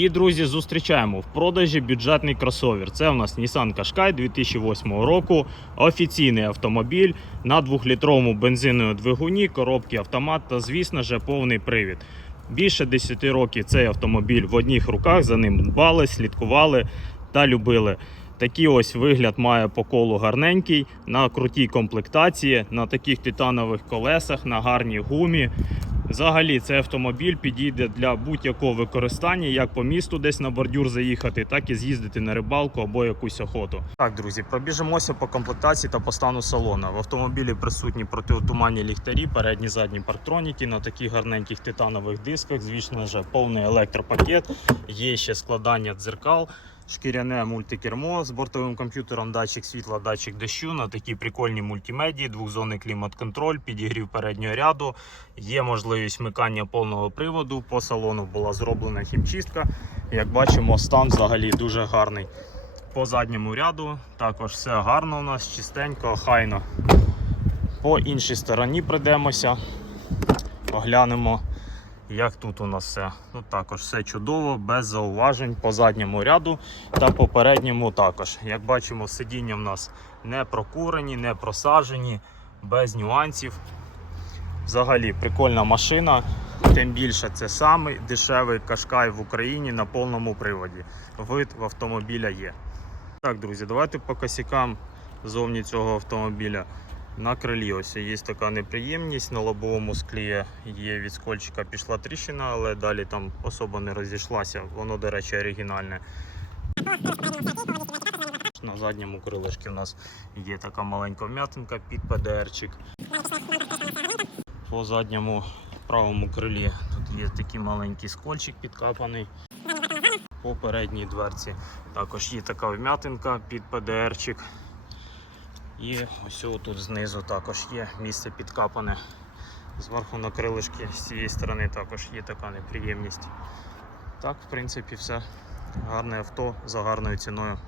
І друзі, зустрічаємо в продажі бюджетний кросовер. Це у нас Nissan Qashqai 2008 року. Офіційний автомобіль на 2-літровому бензиновому двигуні, коробки автомат та, звісно ж, повний привід. Більше 10 років цей автомобіль в одних руках за ним дбали, слідкували та любили. Такий ось вигляд має по колу гарненький, на крутій комплектації, на таких титанових колесах, на гарній гумі. Взагалі, цей автомобіль підійде для будь-якого використання, як по місту десь на бордюр заїхати, так і з'їздити на рибалку або якусь охоту. Так, друзі, пробіжимося по комплектації та по стану салона. В автомобілі присутні протиотуманні ліхтарі, передні задні парктроніки на таких гарненьких титанових дисках. Звісно ж, повний електропакет. Є ще складання дзеркал. Шкіряне мультикермо з бортовим комп'ютером, датчик світла, датчик дощу на такі прикольні мультимедії, двохзонний клімат-контроль, підігрів переднього ряду. Є можливість вмикання повного приводу. По салону була зроблена хімчистка. Як бачимо, стан взагалі дуже гарний. По задньому ряду також все гарно у нас, чистенько, охайно. По іншій стороні прийдемося, оглянемо. Як тут у нас все? Ну також все чудово, без зауважень по задньому ряду та по передньому також. Як бачимо, сидіння в нас не прокурені, не просажені, без нюансів. Взагалі прикольна машина. Тим більше це самий дешевий кашкай в Україні на повному приводі. Вид в автомобіля є. Так, друзі, давайте по косякам зовні цього автомобіля. На крилі є така неприємність. На лобовому склі є від скольчика пішла тріщина, але далі там особо не розійшлася. Воно, до речі, оригінальне. На задньому крилишці у нас є така маленька вм'ятинка під ПДРчик. По задньому правому крилі тут є такий маленький скольчик підкапаний. По передній дверці також є така вм'ятинка під ПДРчик. І ось тут знизу також є місце підкапане. Зверху на крилишки з цієї сторони також є така неприємність. Так, в принципі, все. Гарне авто за гарною ціною.